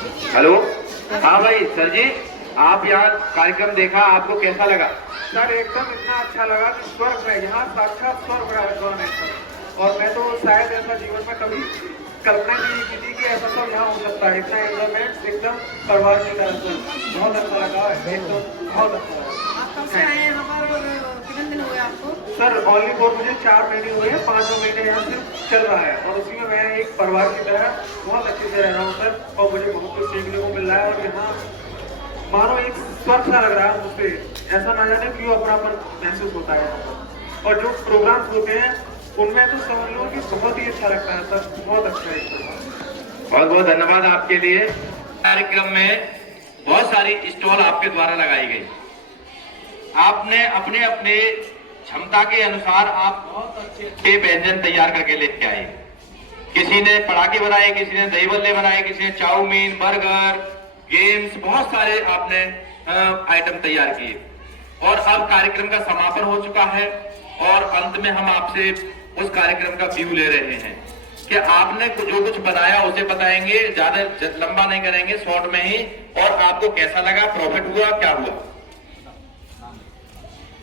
Hello. हाँ भाई sir जी, आप यहाँ कार्यक्रम देखा, आपको कैसा लगा? सर एकदम इतना अच्छा लगा कि स्वर्ग है, यहाँ साक्षात स्वर्ग है सर। और मैं तो शायद ऐसा जीवन में कभी कल्पना नहीं की थी कि ऐसा सब यहाँ हो सकता है। इतना एंजॉयमेंट एकदम परिवार की तरह से बहुत अच्छा लगा, एकदम बहुत अच्छा लगा। आप कब से आए हैं यहाँ पर और कितने दिन हुए आपको? सर ओनली फॉर मुझे 4 महीने हुए हैं, 5वें महीने यहाँ सिर्फ चल रहा है और उसी में मैं एक परिवार की तरह बहुत अच्छे से रह रहा हूँ सर। और मुझे बहुत कुछ सीखने को मिल रहा है और यहाँ मानो एक स्वर्ग सा लग रहा है मुझसे। ऐसा ना जाने क्यों अपनापन महसूस होता है यहाँ पर। और जो प्रोग्राम्स होते हैं उनमें तो समझ लो कि बहुत ही अच्छा लगता है सर, बहुत अच्छा है। बहुत बहुत धन्यवाद आपके लिए। कार्यक्रम में बहुत सारी स्टॉल आपके द्वारा लगाई गई। आपने अपने अपने क्षमता के अनुसार आप बहुत अच्छे व्यंजन तैयार करके लेके आए। किसी ने पटाखे बनाए, किसी ने दही बल्ले बनाए, किसी ने चाउमीन, बर्गर, गेम्स, बहुत सारे आपने आइटम तैयार किए। और अब कार्यक्रम का समापन हो चुका है और अंत में हम आपसे उस कार्यक्रम का व्यू ले रहे हैं कि आपने जो कुछ बनाया उसे बताएंगे, ज्यादा लंबा नहीं करेंगे, शॉर्ट में ही। और आपको कैसा लगा, प्रॉफिट हुआ, क्या हुआ?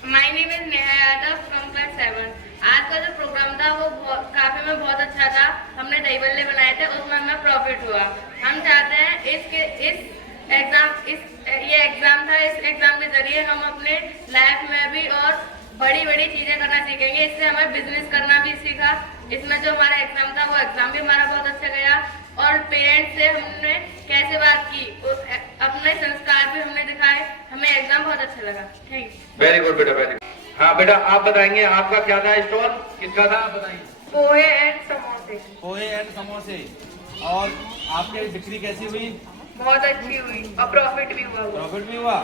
My name is Neha Yadav from class 7। आज का जो प्रोग्राम था वो काफी में बहुत अच्छा था। हमने दही बल्ले बनाए थे, उसमें हमें प्रॉफिट हुआ। हम चाहते हैं ये एग्जाम था, इस एग्जाम के जरिए हम अपने लाइफ में भी और बड़ी बड़ी चीजें करना सीखेंगे। इससे हमें बिजनेस करना भी सीखा। इसमें जो हमारा एग्जाम था वो एग्जाम भी हमारा बहुत अच्छा गया और पेरेंट्स से हमने कैसे बात की, अपने संस्कार भी हमने दिखाए। हमें एग्जाम बहुत अच्छा लगा। Thank you. वेरी गुड बेटा, वेरी गुड। हाँ बेटा, आप बताएंगे आपका क्या था स्टॉल, किसका था, आप बताइए। पोहे एंड समोसे। पोहे एंड समोसे। और आपकी बिक्री कैसी हुई? बहुत अच्छी हुई और प्रॉफिट भी हुआ। प्रॉफिट भी हुआ।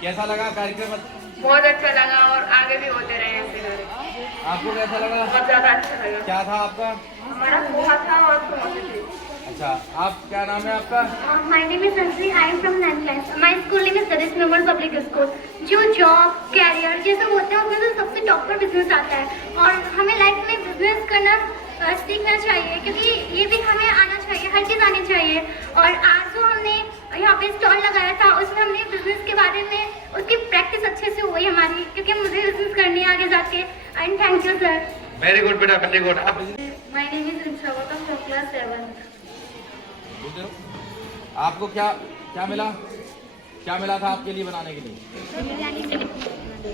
कैसा लगा कार्यक्रम? बहुत अच्छा लगा और आगे भी होते रहे ऐसे कार्यक्रम। आपको कैसा लगा? बहुत ज्यादा अच्छा लगा। क्या था आपका? हमारा पोहा था और समोसे थे। अच्छा, आप क्या नाम है आपका? My name is Sansi. I am from 9th class. My school name is Sadish Memorial Public School. जो जॉब, कैरियर ये सब होते हैं उसमें से सबसे टॉप पर बिजनेस आता है और हमें लाइफ में बिजनेस करना सीखना चाहिए क्योंकि ये भी हमें आना चाहिए, हर चीज़ आनी चाहिए। और आज जो हमने यहाँ पे स्टॉल लगाया था उसमें हमने बिजनेस के बारे में उसकी प्रैक्टिस अच्छे से हुई हमारी, क्योंकि मुझे बिजनेस करनी है आगे जाके। And thank you sir. Very good बेटा, very good. My name is Riksha Gautam from class 7. आपको क्या क्या मिला? क्या मिला था आपके लिए बनाने के लिए?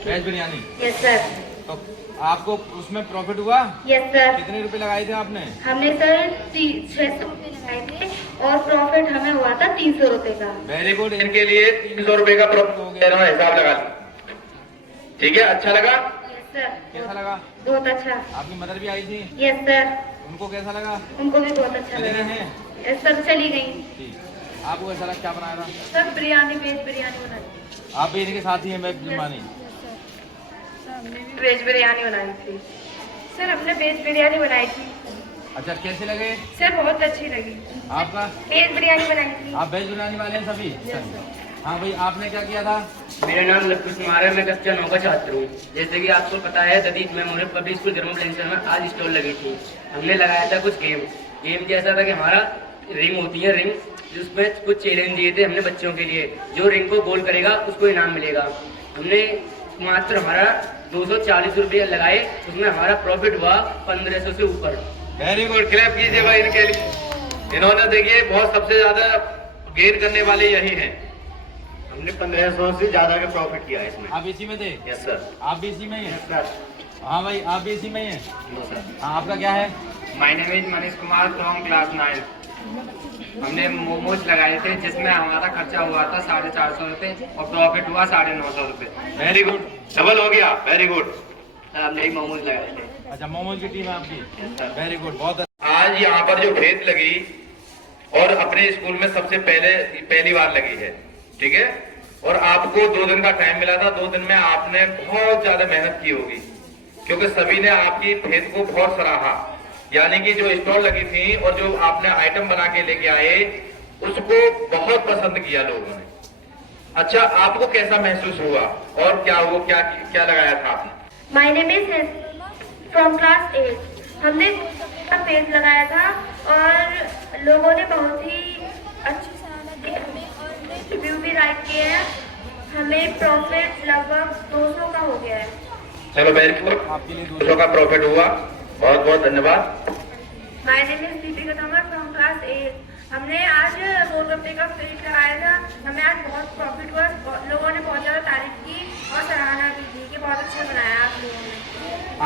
वेज बिरयानी। Yes sir. तो आपको उसमें प्रॉफिट हुआ? Yes sir. कितने रुपए लगाए थे आपने? हमने सर 600 रुपये लगाए थे और प्रॉफिट हमें हुआ था 300 रुपये का। Very good. इनके लिए 300 रुपए का प्रॉफिट हो गया, हिसाब लगा लीजिए। ठीक है, अच्छा लगा? Yes sir. कैसा लगा? बहुत अच्छा। आपकी मदर भी आई थी? Yes sir. उनको कैसा लगा? उनको भी बहुत अच्छा चले लगा। गए हैं? Yes sir, चली गई। ठीक। आपको कैसा लगा, क्या बनाया था? सर बिरयानी, वेज बिरयानी बनाई। आप भी इनके साथ ही हैं वेज बिरयानी? वेज बिरयानी बनाई थी सर, हमने वेज बिरयानी बनाई थी। अच्छा, कैसे लगे? सर बहुत अच्छी लगी। आपका? वेज बिरयानी बनाई थी। आप वेज बिरयानी वाले हैं सभी? हाँ भाई, आपने क्या किया था? मेरा नाम लक्ष्मी कुमार है, मैं कक्षा 9 का छात्र हूँ। जैसे कि आपको पता है, ददीज मेमोरियल पब्लिक स्कूल जर्मन प्लेंसर में आज स्टॉल लगी थी। हमने लगाया था कुछ गेम जैसा था कि हमारा रिंग होती है, रिंग जिसमें कुछ चैलेंज दिए थे हमने बच्चों के लिए। जो रिंग को गोल करेगा उसको इनाम मिलेगा। हमने मात्र हमारा 240 रुपये लगाए, उसमें हमारा प्रॉफिट हुआ 1500 से ऊपर। वेरी गुड, क्लैप कीजिए भाई इनके लिए। इन्होंने देखिए बहुत सबसे ज्यादा गेन करने वाले यही हैं। हमने 1500 से ज्यादा का प्रॉफिट किया है इसमें। आप इसी में थे? Yes sir. आप भी इसी में ही हैं? Yes sir. हाँ भाई, आप भी इसी में ही हैं? हाँ, आपका क्या है? My name is Manish Kumar from class 9। हमने मोमोज लगाए थे जिसमें हमारा खर्चा हुआ था 450 रुपये और प्रॉफिट हुआ 950 रुपये। वेरी गुड, डबल हो गया। Very good. हमने मोमोज लगाए थे। अच्छा, मोमोज की टीम है आपकी? वेरी गुड, बहुत अच्छा। आज यहाँ पर जो फेत लगी और अपने स्कूल में सबसे पहली बार लगी है, ठीक है। और आपको 2 दिन का टाइम मिला था। 2 दिन में आपने बहुत ज्यादा मेहनत की होगी क्योंकि सभी ने आपकी फेत को बहुत सराहा। यानी कि जो स्टॉल लगी थी और जो आपने आइटम बना के लेके आए उसको बहुत पसंद किया लोगों ने। अच्छा, आपको कैसा महसूस हुआ और क्या हुआ, क्या लगाया था आपने? My name is from class 8। हमने पेज लगाया था और लोगों ने बहुत ही अच्छी राइड किए हैं, हमें प्रॉफिट लगभग 200 का हो गया है। चलो वेरी गुड, आपके लिए 200 का प्रॉफिट हुआ, बहुत बहुत धन्यवाद। My name is Deepika Tomar from class 8। हमने आज गोलगप्पे का फील्ड कराया था, हमें आज बहुत प्रॉफिट हुआ, लोगों ने बहुत ज़्यादा तारीफ की और सराहना की थी कि बहुत अच्छा बनाया आप लोगों ने।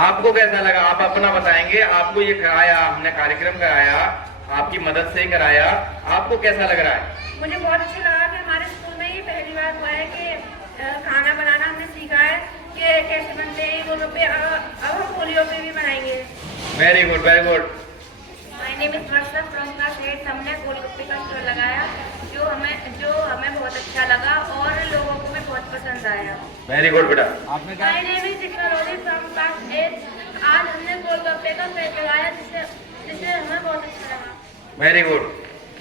आपको कैसा लगा, आप अपना बताएंगे। आपको ये कराया, हमने कार्यक्रम कराया, आपकी मदद से ही कराया, आपको कैसा लग रहा है? मुझे बहुत अच्छा लगा कि हमारे स्कूल में ये पहली बार हुआ है कि खाना बनाना हमने सीखा है कि कैसे बनते हैं गोलगप्पे। अब हम होलियों पे भी बनाएंगे। Very good, very good. My name is Varsha from class 8। हमने गोलगप्पे का स्टॉल लगाया जो हमें बहुत अच्छा लगा और लोगों को भी बहुत पसंद आया। वेरी गुड बेटा। आपने क्या my name is Deepika Lodhi from class 8। आज हमने गोलगप्पे का फेयर लगाया जिससे हमें बहुत अच्छा लगा। Very good.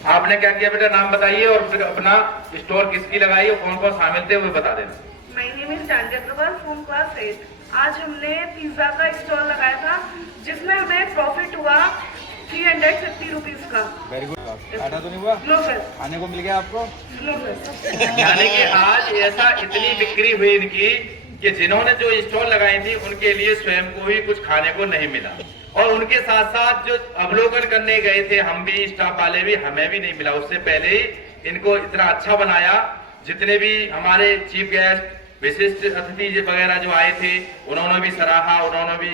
आपने क्या किया बेटा, नाम बताइए और फिर अपना स्टोर किसकी लगाई और कौन कौन शामिल थे वो बता देना। My name is Janvi Agarwal from class 8। आज हमने पिज्जा का स्टॉल लगाया था जिसमें हमें प्रॉफिट हुआ 350 रुपीज का। Very good. फायदा तो नहीं हुआ? नो सर, खाने को मिल गया आपको? No sir. यानी कि आज ऐसा इतनी बिक्री हुई इनकी कि जिन्होंने जो स्टॉल लगाई थी उनके लिए स्वयं को ही कुछ खाने को नहीं मिला, और उनके साथ साथ जो अवलोकन करने गए थे हम भी, स्टाफ वाले भी, हमें भी नहीं मिला। उससे पहले ही इनको इतना अच्छा बनाया। जितने भी हमारे चीफ गेस्ट, विशिष्ट अतिथि वगैरह जो आए थे, उन्होंने भी सराहा, उन्होंने भी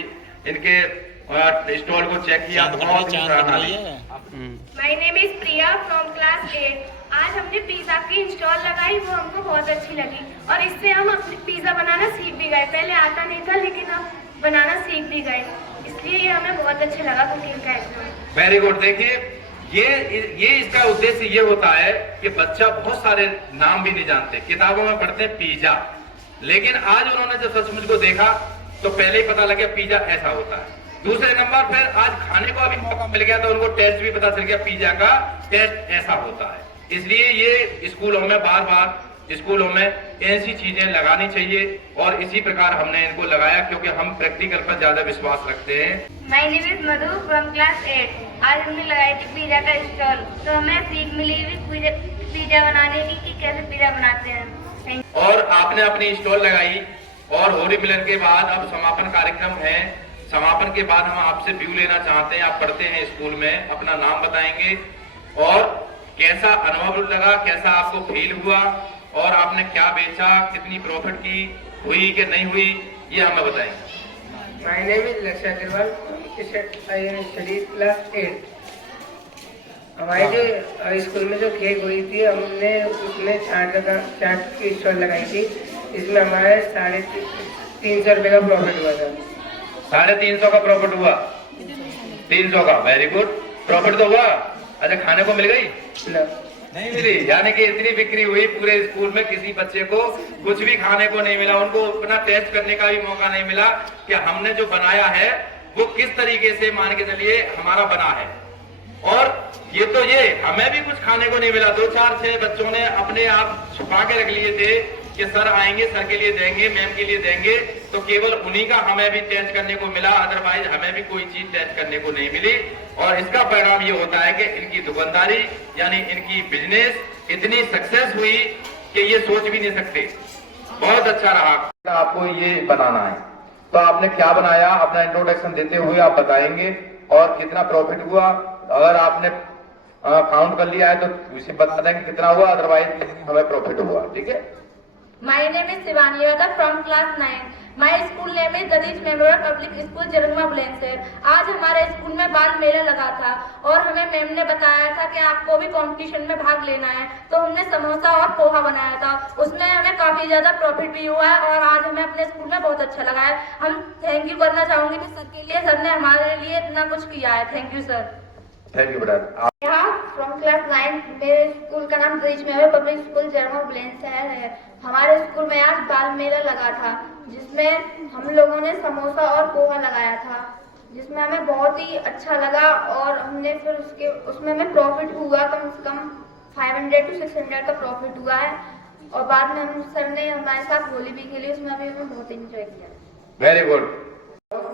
इनके स्टॉल को चेक किया, तो बहुत ही सराहना दी। My name is Priya from class 8। आज हमने पिज्जा की स्टॉल लगाई, वो हमको बहुत अच्छी लगी और इससे हम अपनी पिज्जा बनाना सीख भी गए। पहले आता नहीं था लेकिन अब बनाना सीख भी गए, इसलिए ये हमें बहुत अच्छा लगा कुकिंग का एग्जाम। Very good. देखिए ये इसका उद्देश्य ये होता है कि बच्चा बहुत सारे नाम भी नहीं जानते, किताबों में पढ़ते हैं पिज्जा, लेकिन आज उन्होंने जब सचमुच को देखा तो पहले ही पता लगा पिज्जा ऐसा होता है। दूसरे नंबर फिर आज खाने को अभी मौका मिल गया तो उनको टेस्ट भी पता चल गया, पिज्जा का टेस्ट ऐसा होता है। इसलिए ये स्कूलों में बार स्कूलों में ऐसी चीजें लगानी चाहिए और इसी प्रकार हमने इनको लगाया क्योंकि हम प्रैक्टिकल पर ज्यादा विश्वास रखते हैं। My name is Madhu from class 8। आज हमने लगाई थी पिज्जा का स्टॉल, तो हमें सीख मिली पिज्जा बनाने की कि कैसे पिज्जा बनाते हैं। और आपने अपनी स्टॉल लगाई और होली मिलन के बाद अब समापन कार्यक्रम है। समापन के बाद हम आपसे व्यू लेना चाहते हैं। आप पढ़ते हैं स्कूल में, अपना नाम बताएंगे और कैसा अनुभव लगा, कैसा आपको फील हुआ और आपने क्या बेचा, कितनी प्रॉफिट की हुई कि नहीं हुई, ये हमें बताएंगे। My name is Lakshya Agarwal, I am study class 8। हमारे जो स्कूल में जो केक हुई थी हमने उसमें चाट की स्टॉल लगाई थी, इसमें हमारे 350 रुपये का प्रॉफिट हुआ था। 350 का प्रॉफिट हुआ? 300 का, वेरी गुड। प्रॉफिट तो हुआ। अच्छा, खाने को मिल गई? नहीं मिली। यानी कि इतनी बिक्री हुई पूरे स्कूल में, किसी बच्चे को कुछ भी खाने को नहीं मिला, उनको अपना टेस्ट करने का भी मौका नहीं मिला कि हमने जो बनाया है वो किस तरीके से, मान के चलिए, हमारा बना है। और ये हमें भी कुछ खाने को नहीं मिला। 2-4-6 बच्चों ने अपने आप छुपा के रख लिए थे कि सर आएंगे, सर के लिए देंगे, मैम के लिए देंगे, तो केवल उन्हीं का हमें भी टेस्ट करने को मिला, अदरवाइज हमें भी कोई चीज टेस्ट करने को नहीं मिली। और इसका परिणाम ये होता है कि इनकी दुकानदारी यानी इनकी बिजनेस इतनी सक्सेस हुई कि ये सोच भी नहीं सकते। बहुत अच्छा रहा। आपको ये बनाना है तो आपने क्या बनाया, अपना इंट्रोडक्शन देते हुए आप बताएंगे और कितना प्रॉफिट हुआ। अगर आपने काउंट कर लिया है तो उसे बता देंगे कितना हुआ, अदरवाइज हमें प्रॉफिट हुआ। ठीक है। My name is Shivani Yadav from class 9। My school name is Dadij memorial public school Jargama Bulandshahr. आज हमारे स्कूल में बाल मेला लगा था और हमें मैम ने बताया था कि आपको भी कंपटीशन में भाग लेना है, तो हमने समोसा और पोहा बनाया था। उसमें हमें काफी ज्यादा प्रॉफिट भी हुआ है और आज हमें अपने स्कूल में बहुत अच्छा लगा है। हम थैंक यू करना चाहूंगी सर के लिए, सर ने हमारे लिए इतना कुछ किया है। Thank you sir. Thank you बेटा। From class 9। मेरे स्कूल का नाम Dadij memorial public school Jargama Bulandshahr है। हमारे स्कूल में आज बाल मेला लगा था जिसमें हम लोगों ने समोसा और पोहा लगाया था, जिसमें हमें बहुत ही अच्छा लगा और हमने फिर उसमें हमें प्रॉफिट हुआ कम से कम 500 to 600 का प्रॉफिट हुआ है। और बाद में हम सर ने हमारे साथ होली भी खेली, उसमें भी हमने बहुत इंजॉय किया। Very good.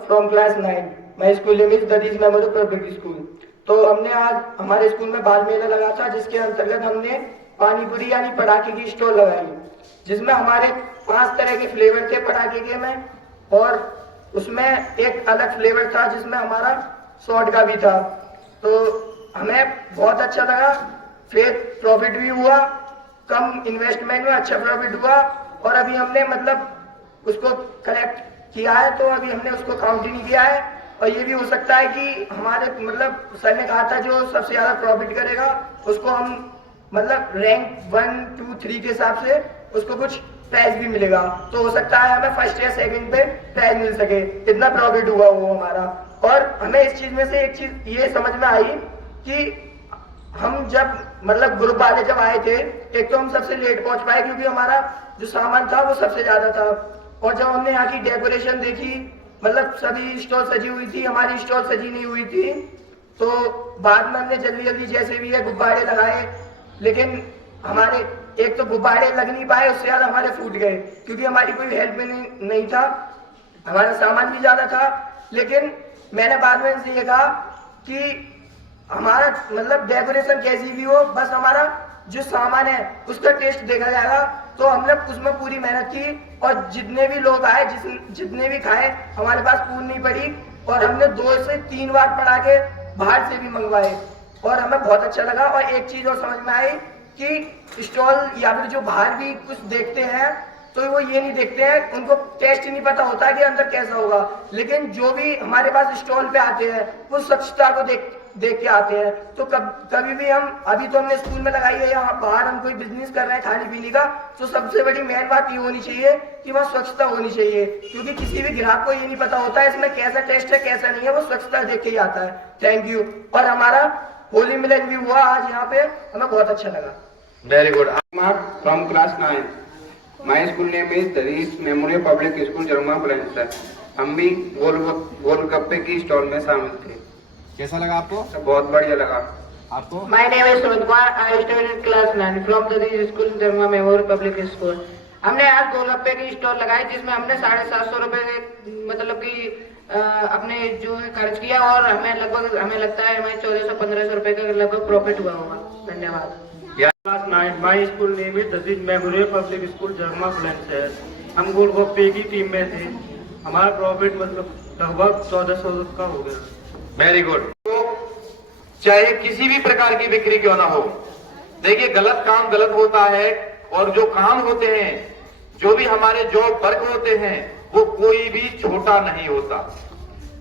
From class 9। My school name is Dadij memorial public school. तो हमने आज हमारे स्कूल में बाल मेला लगा था जिसके अंतर्गत हमने पानी पूरी यानी पटाखे की स्टॉल लगाई, जिसमें हमारे 5 तरह के फ्लेवर थे पटाखे के में, और उसमें एक अलग फ्लेवर था जिसमें हमारा शॉर्ट का भी था। तो हमें बहुत अच्छा लगा, फिर प्रॉफिट भी हुआ, कम इन्वेस्टमेंट में अच्छा प्रॉफिट हुआ, और अभी हमने मतलब उसको कलेक्ट किया है, तो अभी हमने उसको काउंट ही नहीं किया है। और ये भी हो सकता है कि हमारे मतलब सर ने कहा था जो सबसे ज्यादा प्रॉफिट करेगा उसको हम मतलब रैंक 1, 2, 3 के हिसाब से उसको कुछ प्राइज भी मिलेगा, तो हो सकता है हमें फर्स्ट या सेकंड पे प्राइज मिल सके। इतना प्रॉफिट हुआ वो हमारा। और हमें इस चीज में से एक चीज ये समझ में आई कि हम जब मतलब ग्रुप वाले जब आए थे, एक तो हम सबसे लेट पहुंच पाए क्योंकि हमारा जो सामान था वो सबसे ज्यादा था, और जब हमने यहाँ की डेकोरेशन देखी, मतलब सभी स्टॉल सजी हुई थी, हमारी स्टॉल सजी नहीं हुई थी, तो बाद में हमने जल्दी जल्दी जैसे भी है गुब्बारे लगाए, लेकिन हमारे एक तो गुब्बारे लग नहीं पाए, उससे ज्यादा हमारे फूट गए क्योंकि हमारी कोई हेल्प में नहीं था, हमारा सामान भी ज्यादा था। लेकिन मैंने बाद में इनसे ये कहा कि हमारा मतलब डेकोरेशन कैसी भी हो, बस हमारा जो सामान है उसका टेस्ट देखा जाएगा। तो हमने उसमें पूरी मेहनत की, और जितने भी लोग आए, जितने भी खाए, हमारे पास पूरी नहीं पड़ी, और हमने 2 से 3 बार पटाखे बाहर से भी मंगवाए, और हमें बहुत अच्छा लगा। और एक चीज और समझ में आई कि स्टॉल या फिर जो बाहर भी कुछ देखते हैं तो वो ये नहीं देखते हैं, उनको टेस्ट ही नहीं पता होता है कि अंदर कैसा होगा, लेकिन जो भी हमारे पास स्टॉल पे आते हैं वो स्वच्छता को देख के आते हैं। तो कभी भी हम अभी तो हमने स्कूल में लगाई है, यहाँ बाहर हम कोई बिजनेस कर रहे हैं खाने पीने का, तो सबसे बड़ी मेन बात ये होनी चाहिए कि वहाँ स्वच्छता होनी चाहिए, क्योंकि किसी भी ग्राहक को ये नहीं पता होता है इसमें कैसा टेस्ट है कैसा नहीं है, वो स्वच्छता देख के ही आता है। Thank you. और हमारा होली मिलन भी हुआ आज यहाँ पे, हमें बहुत अच्छा लगा। Very good. From class 9, my school name is Daris memorial public school Jarga Bulandshahr. हम भी गोलगप्पे की स्टॉल में शामिल थे। कैसा लगा आपको? बहुत बढ़िया लगा। आपको? My name is Sumit Kumar. I studied class 9 from the school Dharma Memorial Public School. हमने आज गोलगप्पे की स्टॉल लगाई, जिसमें हमने 750 रुपए मतलब कि अपने जो है खर्च किया, और हमें लगता है हमें 1400-1500 रुपए का लगभग प्रॉफिट हुआ होगा। धन्यवाद। Class 9, my school name is Dajij memorial public school Jarga Bulandshahr. हम गोलगप्पे की टीम में थे, हमारा प्रॉफिट मतलब लगभग 1400 का हो गया। Very good. तो चाहे किसी भी प्रकार की बिक्री क्यों ना हो, देखिए गलत काम गलत होता है, और जो काम होते हैं, जो भी हमारे जॉब वर्क होते हैं, वो कोई भी छोटा नहीं होता।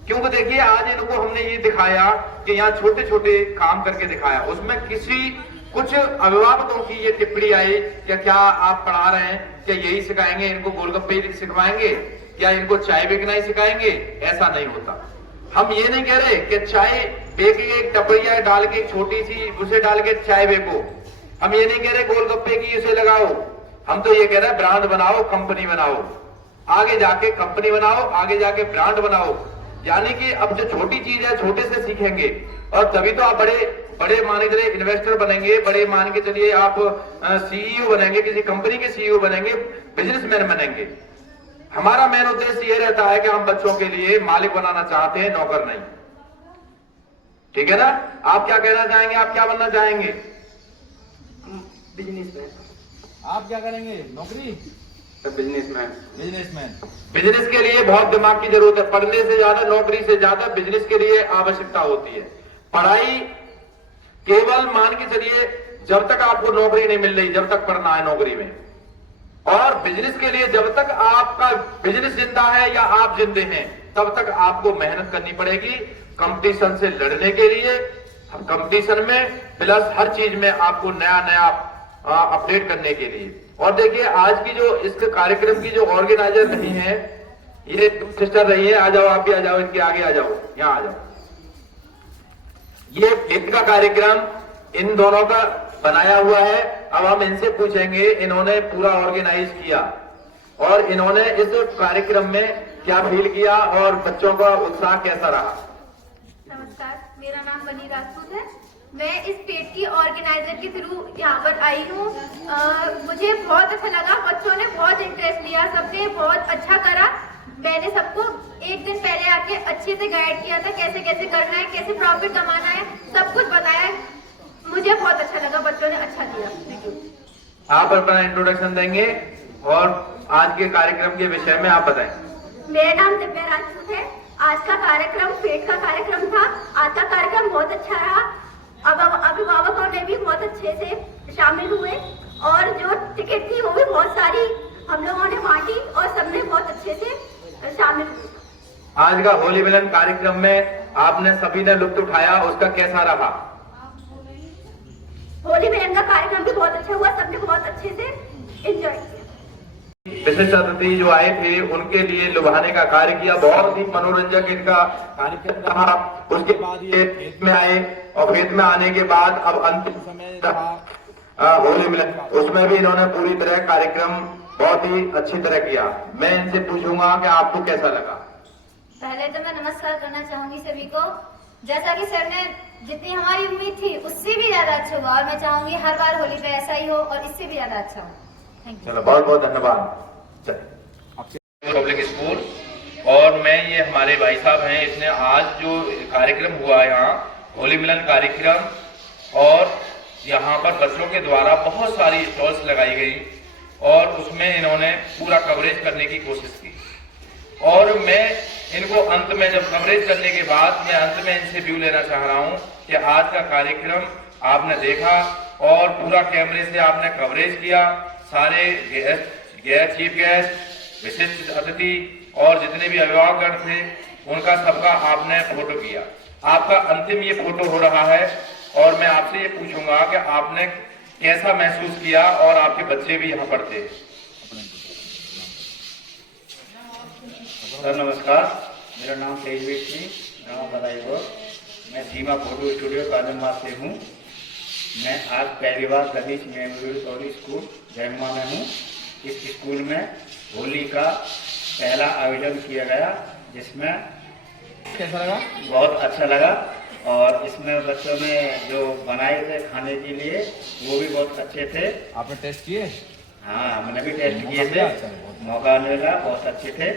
क्योंकि देखिए आज इनको हमने ये दिखाया कि यहाँ छोटे छोटे काम करके दिखाया, उसमें कुछ अभिभावकों की ये टिप्पणी आई कि क्या आप पढ़ा रहे हैं, क्या यही सिखाएंगे, इनको गोलगप्पे सिखवाएंगे, क्या इनको चाय बेचना ही सिखाएंगे? ऐसा नहीं होता। हम ये नहीं कह रहे कि चाय बेचे एक टपरिया डाल के छोटी सी उसे डाल के चाय बेचो, हम ये नहीं कह रहे गोलगप्पे की उसे लगाओ, हम तो ये कह रहे हैं ब्रांड बनाओ, कंपनी बनाओ, आगे जाके कंपनी बनाओ, आगे जाके ब्रांड बनाओ। यानी कि अब जो छोटी चीज है छोटे से सीखेंगे, और तभी तो आप बड़े मान के चलिए इन्वेस्टर बनेंगे, बड़े मान के चलिए आप सीईओ बनेंगे, किसी कंपनी के सीईओ बनेंगे, बिजनेसमैन बनेंगे। हमारा मेन उद्देश्य ये रहता है कि हम बच्चों के लिए मालिक बनाना चाहते हैं, नौकर नहीं। ठीक है ना? आप क्या कहना चाहेंगे, आप क्या बनना चाहेंगे? बिजनेसमैन। आप क्या करेंगे? नौकरी? बिजनेसमैन। बिजनेस के लिए बहुत दिमाग की जरूरत है, पढ़ने से ज्यादा, नौकरी से ज्यादा बिजनेस के लिए आवश्यकता होती है। पढ़ाई केवल मान के चलिए जब तक आपको नौकरी नहीं मिल रही, जब तक पढ़ना है नौकरी में, और बिजनेस के लिए जब तक आपका बिजनेस जिंदा है या आप जिंदे हैं, तब तक आपको मेहनत करनी पड़ेगी कंपटीशन से लड़ने के लिए। कंपटीशन में प्लस हर चीज में आपको नया अपडेट करने के लिए। और देखिए आज की जो इस कार्यक्रम की जो ऑर्गेनाइजर रही है, ये सिस्टर रही है, आ जाओ, आप भी आ जाओ, इनके आगे आ जाओ, यहाँ आ जाओ। ये इनका कार्यक्रम इन दोनों का बनाया हुआ है। अब हम इनसे पूछेंगे, इन्होंने पूरा ऑर्गेनाइज किया और इन्होंने इस कार्यक्रम में क्या फील किया और बच्चों का उत्साह कैसा रहा। नमस्कार, मेरा नाम बनी राजपूत है। मैं इस स्टेट की ऑर्गेनाइजर के थ्रू यहाँ पर आई हूँ। मुझे बहुत अच्छा लगा, बच्चों ने बहुत इंटरेस्ट लिया, सबने बहुत अच्छा करा। मैंने सबको एक दिन पहले आके अच्छे से गाइड किया था, कैसे कैसे करना है, कैसे प्रॉफिट कमाना है, सब कुछ बताया। मुझे बहुत अच्छा लगा, बच्चों ने अच्छा किया। Thank you. आप अपना इंट्रोडक्शन देंगे और आज के कार्यक्रम के विषय में आप बताएं। मेरा नाम दिव्या राजपूत है। आज का कार्यक्रम फेट का कार्यक्रम था। आज का कार्यक्रम बहुत अच्छा रहा। अब अभिभावकों ने भी बहुत अच्छे से शामिल हुए और जो टिकट थी वो भी बहुत सारी हम लोगों ने बांटी और सबने बहुत अच्छे से शामिल हुए। आज का होली मिलन कार्यक्रम में आपने सभी ने लुत्फ उठाया, उसका कैसा रहा? होली मिलन का कार्यक्रम भी बहुत अच्छा हुआ, सबने बहुत अच्छे से एंजॉय किया। विशिष्ट अतिथि जो आए थे उनके लिए लुभाने का कार्य किया, बहुत ही मनोरंजक इनका कार्यक्रम रहा। उसके बाद ये फेत में आए और फेत में आने के बाद अब अंतिम समय रहा होली मिलन, उसमें भी इन्होंने पूरी तरह कार्यक्रम बहुत ही अच्छी तरह किया। मैं इनसे पूछूंगा कि आपको कैसा लगा? पहले तो मैं नमस्कार करना चाहूंगी सभी को। जैसा कि सर ने जितनी हमारी उम्मीद थी उससे भी ज्यादा अच्छा हुआ और मैं चाहूंगी हर बार होली पे ऐसा ही हो और इससे भी ज्यादा अच्छा हो। Thank you. चलो, बहुत बहुत धन्यवाद। पब्लिक स्कूल और मैं ये हमारे भाई साहब हैं, इसने आज जो कार्यक्रम हुआ यहाँ होली मिलन कार्यक्रम और यहाँ पर बच्चों के द्वारा बहुत सारी स्टॉल्स लगाई गई और उसमें इन्होंने पूरा कवरेज करने की कोशिश की और मैं इनको अंत में जब कवरेज करने के बाद मैं अंत में इनसे व्यू लेना चाह रहा हूँ कि आज का कार्यक्रम आपने देखा और पूरा कैमरे से आपने कवरेज किया। सारे गेस्ट, चीफ गेस्ट, विशिष्ट अतिथि और जितने भी अभिभावकगण थे उनका सबका आपने फोटो किया। आपका अंतिम ये फोटो हो रहा है और मैं आपसे ये पूछूंगा कि आपने कैसा महसूस किया और आपके बच्चे भी यहाँ पढ़ते हैं। सर नमस्कार, मेरा नाम तेजवीर सिंह, गाँव बदाईपुर। मैं सीमा फोटो स्टूडियो काजमबाग से हूँ। मैं आज पहली बार सतीश मेमोरियल पब्लिक स्कूल जयमा में हूँ। इस स्कूल में होली का पहला आयोजन किया गया जिसमें कैसा लगा? बहुत अच्छा लगा और इसमें बच्चों ने जो बनाए थे खाने के लिए वो भी बहुत अच्छे थे। आपने टेस्ट किए? हाँ, हमने भी टेस्ट किए थे, मौका मिला, बहुत अच्छे थे।